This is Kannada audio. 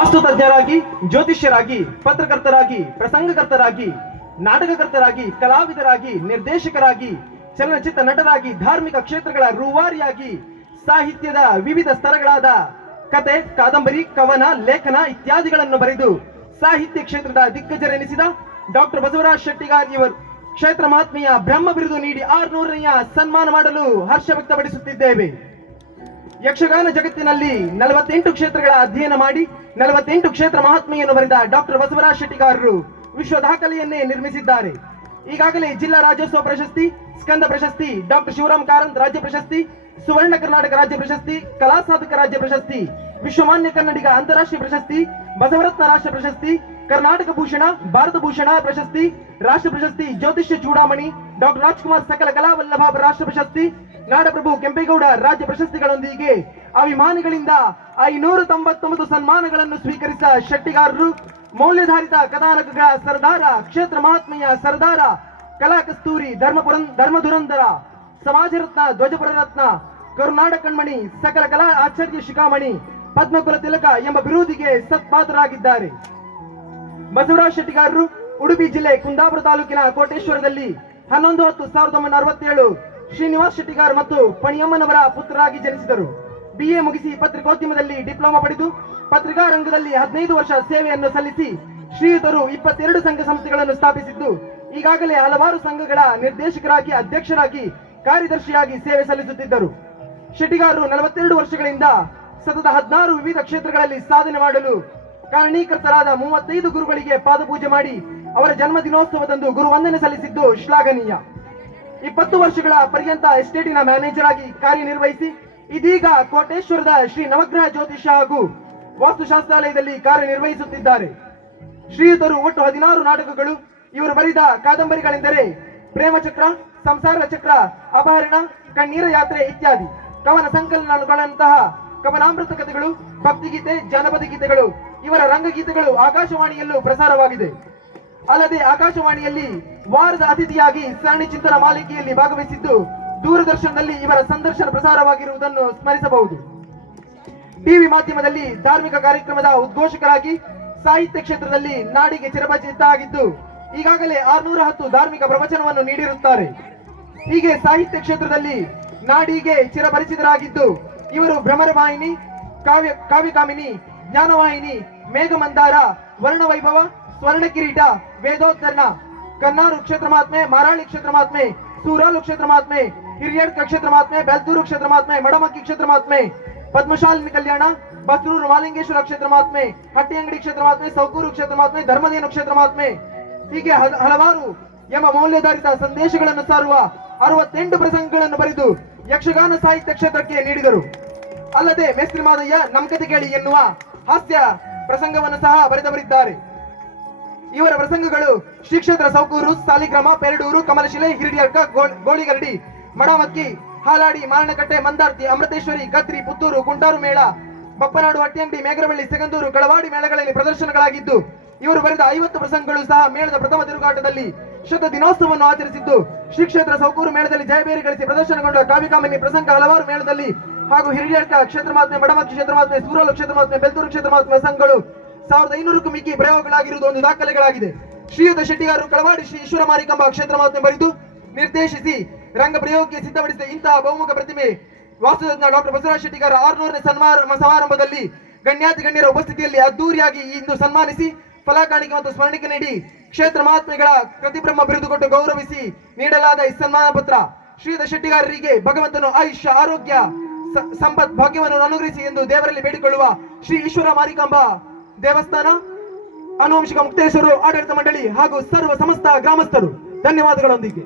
ವಾಸ್ತುತಜ್ಞರಾಗಿ ಜ್ಯೋತಿಷ್ಯರಾಗಿ, ಪತ್ರಕರ್ತರಾಗಿ, ಪ್ರಸಂಗಕರ್ತರಾಗಿ, ನಾಟಕಕರ್ತರಾಗಿ, ಕಲಾವಿದರಾಗಿ, ನಿರ್ದೇಶಕರಾಗಿ, ಚಲನಚಿತ್ರ ನಟರಾಗಿ, ಧಾರ್ಮಿಕ ಕ್ಷೇತ್ರಗಳ ರೂವಾರಿಯಾಗಿ, ಸಾಹಿತ್ಯದ ವಿವಿಧ ಸ್ತರಗಳಾದ ಕತೆ, ಕಾದಂಬರಿ, ಕವನ, ಲೇಖನ ಇತ್ಯಾದಿಗಳನ್ನು ಬರೆದು ಸಾಹಿತ್ಯ ಕ್ಷೇತ್ರದ ದಿಗ್ಗಜರೆನಿಸಿದ ಡಾಕ್ಟರ್ ಬಸವರಾಜ್ ಶೆಟ್ಟಿಗಾರ್ ಇವರು ಕ್ಷೇತ್ರ ಮಹಾತ್ಮೆಯ ಬ್ರಹ್ಮ ಬಿರುದು ನೀಡಿ ಆರ್ನೂರನೆಯ ಸನ್ಮಾನ ಮಾಡಲು ಹರ್ಷ ವ್ಯಕ್ತಪಡಿಸುತ್ತಿದ್ದೇವೆ. ಯಕ್ಷಗಾನ ಜಗತ್ತಿನಲ್ಲಿ ನಲವತ್ತೆಂಟು ಕ್ಷೇತ್ರಗಳ ಅಧ್ಯಯನ ಮಾಡಿ ನಲವತ್ತೆಂಟು ಕ್ಷೇತ್ರ ಮಹಾತ್ಮೆಯನ್ನು ಬರೆದ ಡಾಕ್ಟರ್ ಬಸವರಾಜ್ ಶೆಟ್ಟಿಗಾರರು ವಿಶ್ವ ದಾಖಲೆಯನ್ನೇ ನಿರ್ಮಿಸಿದ್ದಾರೆ. ಈಗಾಗಲೇ ಜಿಲ್ಲಾ ರಾಜ್ಯೋತ್ಸವ ಪ್ರಶಸ್ತಿ, ಸ್ಕಂದ ಪ್ರಶಸ್ತಿ, ಡಾಕ್ಟರ್ ಶಿವರಾಮ್ ಕಾರಂತ್ ರಾಜ್ಯ ಪ್ರಶಸ್ತಿ, ಸುವರ್ಣ ಕರ್ನಾಟಕ ರಾಜ್ಯ ಪ್ರಶಸ್ತಿ, ಕಲಾ ಸಾಧಕ ರಾಜ್ಯ ಪ್ರಶಸ್ತಿ ವಿಶ್ವಮಾನ್ಯ ಕನ್ನಡಿಗ ಅಂತಾರಾಷ್ಟ್ರೀಯ ಪ್ರಶಸ್ತಿ, ಬಸವರತ್ನ ರಾಷ್ಟ್ರ ಪ್ರಶಸ್ತಿ, ಕರ್ನಾಟಕ ಭೂಷಣ, ಭಾರತ ಭೂಷಣ ಪ್ರಶಸ್ತಿ, ರಾಷ್ಟ್ರ ಪ್ರಶಸ್ತಿ ಜ್ಯೋತಿಷ್ಯ ಚೂಡಾಮಣಿ, ಡಾಕ್ಟರ್ ರಾಜ್ಕುಮಾರ್ ಸಕಲ ಕಲಾವಲ್ಲಭ ರಾಷ್ಟ್ರ ಪ್ರಶಸ್ತಿ, ನಾಡಪ್ರಭು ಕೆಂಪೇಗೌಡ ರಾಜ್ಯ ಪ್ರಶಸ್ತಿಗಳೊಂದಿಗೆ ಅಭಿಮಾನಿಗಳಿಂದ ಐನೂರ ತೊಂಬತ್ತೊಂಬತ್ತು ಸನ್ಮಾನಗಳನ್ನು ಸ್ವೀಕರಿಸಿದ ಶೆಟ್ಟಿಗಾರರು, ಮೌಲ್ಯಧಾರಿತ ಕಥಾನಕಗಳ ಸರ್ದಾರ, ಕ್ಷೇತ್ರ ಮಹಾತ್ಮೆಯ ಸರ್ದಾರ ಕಲಾ ಕಸ್ತೂರಿ ಧರ್ಮಪುರ, ಧರ್ಮಧುರಂಧರ ಸಮಾಜ ರತ್ನ ಧ್ವಜಪುರ ರತ್ನ ಕರುನಾಡ ಕಣ್ಮಣಿ, ಸಕಲ ಕಲಾ ಆಚಾರ್ಯ ಶಿಖಾಮಣಿ, ಪದ್ಮಕುಲ ತಿಲಕ ಎಂಬ ಬಿರುದಿಗೆ ಸತ್ಪಾತ್ರರಾಗಿದ್ದಾರೆ. ಬಸವರಾಜ್ ಶೆಟ್ಟಿಗಾರರು, ಉಡುಪಿ ಜಿಲ್ಲೆ ಕುಂದಾಪುರ ತಾಲೂಕಿನ ಕೋಟೇಶ್ವರದಲ್ಲಿ ಹನ್ನೊಂದು ಹತ್ತು ಸಾವಿರದ ಒಂಬೈನೂರ ಅರವತ್ತೇಳು ಶ್ರೀನಿವಾಸ್ ಶೆಟ್ಟಿಗಾರ್ ಮತ್ತು ಪಣಿಯಮ್ಮನವರ ಪುತ್ರರಾಗಿ ಜನಿಸಿದರು. ಬಿಎ ಮುಗಿಸಿ ಪತ್ರಿಕೋದ್ಯಮದಲ್ಲಿ ಡಿಪ್ಲೊಮಾ ಪಡೆದು ಪತ್ರಿಕಾ ರಂಗದಲ್ಲಿ ಹದಿನೈದು ವರ್ಷ ಸೇವೆಯನ್ನು ಸಲ್ಲಿಸಿ ಶ್ರೀಯುತರು ಇಪ್ಪತ್ತೆರಡು ಸಂಘ ಸಂಸ್ಥೆಗಳನ್ನು ಸ್ಥಾಪಿಸಿದ್ದು, ಈಗಾಗಲೇ ಹಲವಾರು ಸಂಘಗಳ ನಿರ್ದೇಶಕರಾಗಿ, ಅಧ್ಯಕ್ಷರಾಗಿ, ಕಾರ್ಯದರ್ಶಿಯಾಗಿ ಸೇವೆ ಸಲ್ಲಿಸುತ್ತಿದ್ದರು. ಶೆಟ್ಟಿಗಾರರು ನಲವತ್ತೆರಡು ವರ್ಷಗಳಿಂದ ಸತತ ಹದಿನಾರು ವಿವಿಧ ಕ್ಷೇತ್ರಗಳಲ್ಲಿ ಸಾಧನೆ ಮಾಡಲು ಕಾರಣೀಕರ್ತರಾದ ಮೂವತ್ತೈದು ಗುರುಗಳಿಗೆ ಪಾದಪೂಜೆ ಮಾಡಿ ಅವರ ಜನ್ಮ ದಿನೋತ್ಸವದಂದು ಗುರುವಂದನೆ ಸಲ್ಲಿಸಿದ್ದು ಶ್ಲಾಘನೀಯ. ಇಪ್ಪತ್ತು ವರ್ಷಗಳ ಪರ್ಯಂತ ಎಸ್ಟೇಟಿನ ಮ್ಯಾನೇಜರ್ ಆಗಿ ಕಾರ್ಯನಿರ್ವಹಿಸಿ ಇದೀಗ ಕೋಟೇಶ್ವರದ ಶ್ರೀ ನವಗ್ರಹ ಜ್ಯೋತಿಷ ಹಾಗೂ ವಾಸ್ತುಶಾಸ್ತ್ರಾಲಯದಲ್ಲಿ ಕಾರ್ಯನಿರ್ವಹಿಸುತ್ತಿದ್ದಾರೆ. ಶ್ರೀಯುತರು ಒಟ್ಟು ಹದಿನಾರು ನಾಟಕಗಳು, ಇವರು ಬರೆದ ಕಾದಂಬರಿಗಳೆಂದರೆ ಪ್ರೇಮಚಕ್ರ, ಸಂಸಾರ ಚಕ್ರ, ಅಪಹರಣ, ಕಣ್ಣೀರ ಯಾತ್ರೆ ಇತ್ಯಾದಿ. ಕವನ ಸಂಕಲನಗಳಂತಹ ಕವನಾಮೃತ ಕಥೆಗಳು, ಭಕ್ತಿಗೀತೆ, ಜನಪದ ಗೀತೆಗಳು, ಇವರ ರಂಗಗೀತೆಗಳು ಆಕಾಶವಾಣಿಯಲ್ಲೂ ಪ್ರಸಾರವಾಗಿದೆ. ಅಲ್ಲದೆ ಆಕಾಶವಾಣಿಯಲ್ಲಿ ವಾರದ ಅತಿಥಿಯಾಗಿ ಸರಣಿ ಚಿಂತನ ಮಾಲಿಕೆಯಲ್ಲಿ ಭಾಗವಹಿಸಿದ್ದು ದೂರದರ್ಶನದಲ್ಲಿ ಇವರ ಸಂದರ್ಶನ ಪ್ರಸಾರವಾಗಿರುವುದನ್ನು ಸ್ಮರಿಸಬಹುದು. ಟಿವಿ ಮಾಧ್ಯಮದಲ್ಲಿ ಧಾರ್ಮಿಕ ಕಾರ್ಯಕ್ರಮದ ಉದ್ಘೋಷಕರಾಗಿ ಸಾಹಿತ್ಯ ಕ್ಷೇತ್ರದಲ್ಲಿ ನಾಡಿಗೆ ಚಿರಪರಿಚಿತರಾಗಿದ್ದು ಈಗಾಗಲೇ ಆರ್ನೂರ ಹತ್ತು ಧಾರ್ಮಿಕ ಪ್ರವಚನವನ್ನು ನೀಡಿರುತ್ತಾರೆ. ಹೀಗೆ ಸಾಹಿತ್ಯ ಕ್ಷೇತ್ರದಲ್ಲಿ ನಾಡಿಗೆ ಚಿರಪರಿಚಿತರಾಗಿದ್ದು, ಇವರು ಭ್ರಮರವಾಹಿನಿ, ಕಾವ್ಯ, ಕಾವ್ಯಕಾಮಿನಿ, ಜ್ಞಾನವಾಹಿನಿ, ಮೇಘಮಂದಾರ, ವರ್ಣವೈಭವ ಸ್ವರ್ಣ ಕಿರೀಟ ವೇದೋತ್ತರಣ ಕನ್ನಾರು ಕ್ಷೇತ್ರ ಮಹಾತ್ಮೆ ಮಾರಾಳಿ ಕ್ಷೇತ್ರ ಮಹಾತ್ಮೆ ಸೂರಾಲು ಕ್ಷೇತ್ರ ಮಹಾತ್ಮೆ ಹಿರಿಯಡ್ಕ ಕ್ಷೇತ್ರ ಮಹಾತ್ಮೆ, ಬೆಲ್ತೂರು ಕ್ಷೇತ್ರ ಮಹಾತ್ಮೆ, ಮಡಮಕ್ಕಿ ಕ್ಷೇತ್ರ ಮಹಾತ್ಮೆ, ಪದ್ಮಶಾಲಿನಿ ಕಲ್ಯಾಣ ಬತ್ರೂರು ಮಾಲಿಂಗೇಶ್ವರ ಕ್ಷೇತ್ರ ಮಹಾತ್ಮೆ, ಹಟ್ಟಿಯಂಗಡಿ ಕ್ಷೇತ್ರ ಮಹಾತ್ಮೆ, ಸೌಕೂರು ಕ್ಷೇತ್ರ ಮಹಾತ್ಮೆ, ಧರ್ಮದೇನು ಕ್ಷೇತ್ರ ಮಹಾತ್ಮೆ. ಹೀಗೆ ಹಲವಾರು ಎಂಬ ಮೌಲ್ಯಾಧಾರಿತ ಸಂದೇಶಗಳನ್ನು ಸಾರುವ ಅರವತ್ತೆಂಟು ಪ್ರಸಂಗಗಳನ್ನು ಬರೆದು ಯಕ್ಷಗಾನ ಸಾಹಿತ್ಯ ಕ್ಷೇತ್ರಕ್ಕೆ ನೀಡಿದರು. ಅಲ್ಲದೆ ಮೇಸ್ತ್ರಿ ಮಾದಯ್ಯ ನಮ್ ಕತೆ ಕೇಳಿ ಎನ್ನುವ ಹಾಸ್ಯ ಪ್ರಸಂಗವನ್ನು ಸಹ ಬರೆದವರಿದ್ದಾರೆ. ಇವರ ಪ್ರಸಂಗಗಳು ಶ್ರೀ ಕ್ಷೇತ್ರ ಸೌಕೂರು, ಸಾಲಿಗ್ರಾಮ, ಪೆರಡೂರು, ಕಮಲಶಿಲೆ ಹಿರಿಯಡ್ಕ ಗೋ- ಗೋಳಿಗರಡಿ ಮಡಮಕ್ಕಿ ಹಾಲಾಡಿ ಮಾರಣಕಟ್ಟೆ ಮಂದಾರ್ತಿ, ಅಮೃತೇಶ್ವರಿ ಕತ್ರಿ ಪುತ್ತೂರು ಗುಂಟಾರು ಮೇಳ, ಬಪ್ಪನಾಡು, ಹಟ್ಟಿಯಂಗಡಿ ಮೇಘರಬಳ್ಳಿ ಸೆಗಂದೂರು, ಕಳವಾಡಿ ಮೇಳಗಳಲ್ಲಿ ಪ್ರದರ್ಶನಗಳಾಗಿದ್ದು, ಇವರು ಬರೆದ ಐವತ್ತು ಪ್ರಸಂಗಗಳು ಸಹ ಮೇಳದ ಪ್ರಥಮ ತಿರುಗಾಟದಲ್ಲಿ ಶತ ದಿನೋತ್ಸವವನ್ನು ಆಚರಿಸಿದ್ದು. ಶ್ರೀ ಕ್ಷೇತ್ರ ಸೌಕೂರು ಮೇಳದಲ್ಲಿ ಜಯಬೇರಿ ಗಳಿಸಿ ಪ್ರದರ್ಶನಗೊಂಡ ಕಾವ್ಯಕಾಮಿನಿ ಪ್ರಸಂಗ ಹಲವಾರು ಮೇಳದಲ್ಲಿ ಹಾಗೂ ಹಿರಿಯಡ್ಕ ಕ್ಷೇತ್ರ ಮಾತ್ಮೆ ಮಡಮಕ್ಕಿ ಕ್ಷೇತ್ರ ಮಾತ್ಮೆ ಸೂರಲು ಕ್ಷೇತ್ರ ಮಾತ್ಮೆ ಬೆಲ್ತೂರು ಕ್ಷೇತ್ರ ಮಾತ್ಮೆ ಸಂಘಗಳು ಸಾವಿರದ ಐನೂರಕ್ಕೂ ಮಿಕ್ಕಿ ಪ್ರಯೋಗಗಳಾಗಿರುವುದು ಒಂದು ದಾಖಲೆಗಳಾಗಿದೆ. ಶ್ರೀಯುತ ಶೆಟ್ಟಿಗಾರು ಕಳವಾಡಿ ಶ್ರೀ ಈಶ್ವರ ಮಾರಿಕಂಬ ಕ್ಷೇತ್ರ ಮಾತ್ಮೆ ಬರೆದು ನಿರ್ದೇಶಿಸಿ ರಂಗ ಪ್ರಯೋಗಕ್ಕೆ ಸಿದ್ಧಪಡಿಸಿದ ಇಂತಹ ಬಹುಮುಖ ಪ್ರತಿಮೆ ವಾಸ್ತುತಜ್ಞ ಡಾಕ್ಟರ್ ಬಸವರಾಜ ಶೆಟ್ಟಿಗಾರ ಆರ್ನೂರನೇ ಸನ್ಮಾನ ಸಮಾರಂಭದಲ್ಲಿ ಗಣ್ಯಾತಿ ಗಣ್ಯರ ಉಪಸ್ಥಿತಿಯಲ್ಲಿ ಅದ್ದೂರಿಯಾಗಿ ಇಂದು ಸನ್ಮಾನಿಸಿ ಫಲಕಾಣಿಕೆ ಮತ್ತು ಸ್ಮರಣಿಕೆ ನೀಡಿ ಕ್ಷೇತ್ರ ಮಹಾತ್ಮೆಗಳ ಪ್ರತಿಬ್ರಹ್ಮ ಬಿರುದು ಕೊಟ್ಟು ಗೌರವಿಸಿ ನೀಡಲಾದ ಈ ಸನ್ಮಾನ ಪತ್ರ ಶ್ರೀಧರ ಶೆಟ್ಟಿಗಾರರಿಗೆ ಭಗವಂತನು ಆಯುಷ್ಯ, ಆರೋಗ್ಯ ಸಂಪತ್, ಭಾಗ್ಯವನ್ನು ಅನುಗ್ರಹಿಸಿ ಎಂದು ದೇವರಲ್ಲಿ ಬೇಡಿಕೊಳ್ಳುವ ಶ್ರೀ ಈಶ್ವರ ಮಾರಿಕಾಂಬ ದೇವಸ್ಥಾನ, ಅನುವಂಶಿಕ ಮುಕ್ತೇಶ್ವರರು ಆಡಳಿತ ಮಂಡಳಿ ಹಾಗೂ ಸರ್ವ ಸಮಸ್ತ ಗ್ರಾಮಸ್ಥರು ಧನ್ಯವಾದಗಳೊಂದಿಗೆ.